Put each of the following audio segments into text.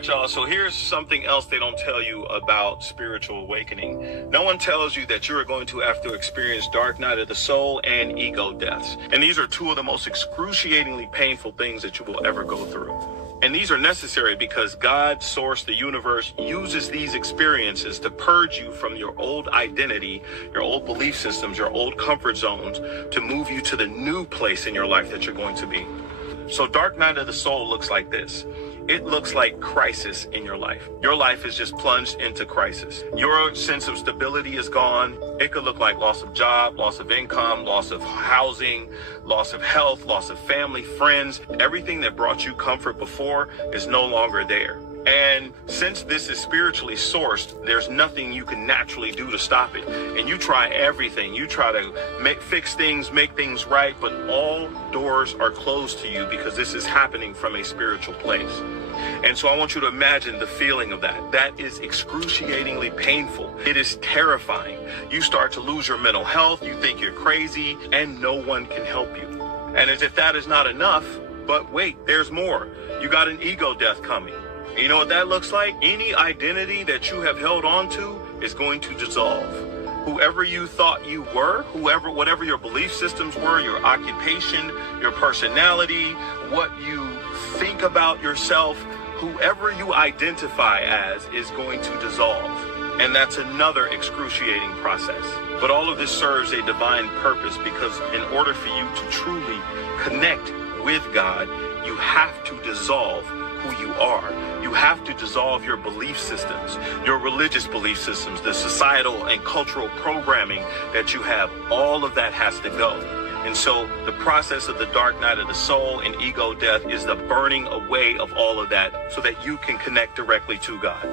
right, y'all. So here's something else they don't tell you about spiritual awakening. No one tells you that you are going to have to experience dark night of the soul and ego deaths. And these are two of the most excruciatingly painful things that you will ever go through. And these are necessary because God, source, the universe, uses these experiences to purge you from your old identity, your old belief systems, your old comfort zones, to move you to the new place in your life that you're going to be. So dark night of the soul looks like this. It looks like crisis in your life. Your life is just plunged into crisis. Your sense of stability is gone. It could look like loss of job, loss of income, loss of housing, loss of health, loss of family, friends. Everything that brought you comfort before is no longer there. And since this is spiritually sourced, there's nothing you can naturally do to stop it. And you try everything. You try to fix things, make things right, but all doors are closed to you because this is happening from a spiritual place. And so I want you to imagine the feeling of that. That is excruciatingly painful. It is terrifying. You start to lose your mental health. You think you're crazy, and no one can help you. And as if that is not enough, but wait, there's more. You got an ego death coming. You know what that looks like? Any identity that you have held on to is going to dissolve. Whoever you thought you were, whatever your belief systems were, your occupation, your personality, what you think about yourself, whoever you identify as is going to dissolve. And that's another excruciating process. But all of this serves a divine purpose because in order for you to truly connect with God, you have to dissolve who you are. You have to dissolve your belief systems, your religious belief systems, the societal and cultural programming that you have. All of that has to go. And so the process of the dark night of the soul and ego death is the burning away of all of that so that you can connect directly to God.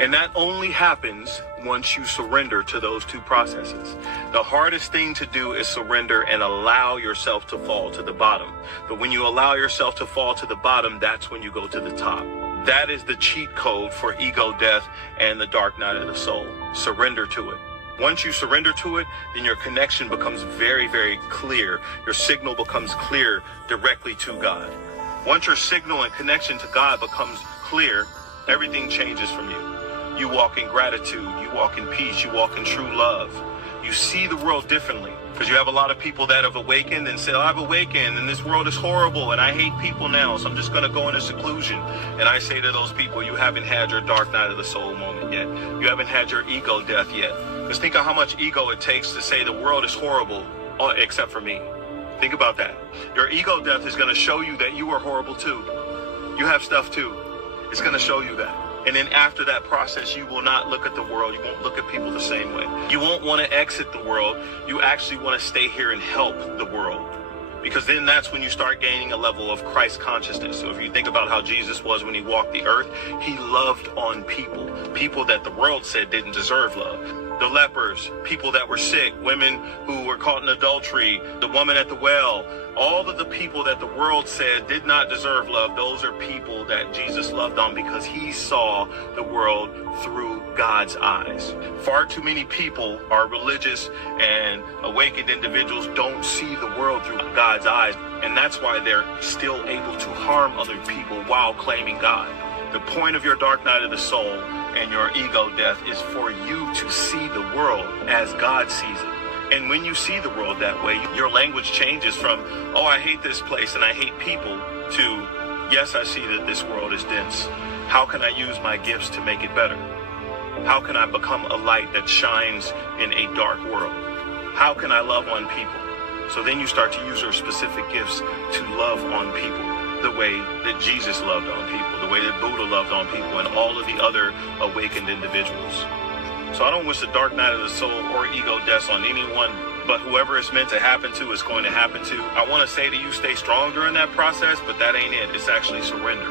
And that only happens once you surrender to those two processes. The hardest thing to do is surrender and allow yourself to fall to the bottom. But when you allow yourself to fall to the bottom, that's when you go to the top. That is the cheat code for ego death and the dark night of the soul. Surrender to it. Once you surrender to it, then your connection becomes very, very clear. Your signal becomes clear directly to God. Once your signal and connection to God becomes clear, everything changes from you. You walk in gratitude, you walk in peace, you walk in true love. You see the world differently because you have a lot of people that have awakened and say, oh, I've awakened and this world is horrible and I hate people now, so I'm just going to go into seclusion. And I say to those people, you haven't had your dark night of the soul moment yet. You haven't had your ego death yet. Because think of how much ego it takes to say the world is horrible, except for me. Think about that. Your ego death is going to show you that you are horrible too. You have stuff too. It's going to show you that. And then after that process, you will not look at the world. You won't look at people the same way. You won't want to exit the world. You actually want to stay here and help the world. Because then that's when you start gaining a level of Christ consciousness. So if you think about how Jesus was when he walked the earth, he loved on people. People that the world said didn't deserve love. The lepers, people that were sick, women who were caught in adultery, the woman at the well, all of the people that the world said did not deserve love, those are people that Jesus loved on because he saw the world through God's eyes. Far too many people are religious and awakened individuals don't see the world through God's eyes, and that's why they're still able to harm other people while claiming God. The point of your dark night of the soul and your ego death is for you to see the world as God sees it. And when you see the world that way, your language changes from, oh, I hate this place and I hate people, to, yes, I see that this world is dense. How can I use my gifts to make it better? How can I become a light that shines in a dark world? How can I love on people? So then you start to use your specific gifts to love on people the way that Jesus loved on people, the way that Buddha loved on people, and all of the other awakened individuals. So I don't wish the dark night of the soul or ego deaths on anyone, but whoever it's meant to happen to is going to happen to. I want to say to you, stay strong during that process, but that ain't it. It's actually surrender.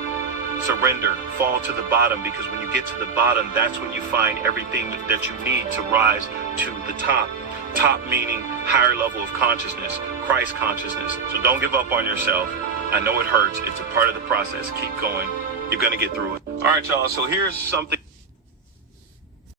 Surrender, fall to the bottom, because when you get to the bottom, that's when you find everything that you need to rise to the top. Top meaning higher level of consciousness, Christ consciousness. So don't give up on yourself. I know it hurts. It's a part of the process. Keep going. You're going to get through it. All right, y'all. So here's something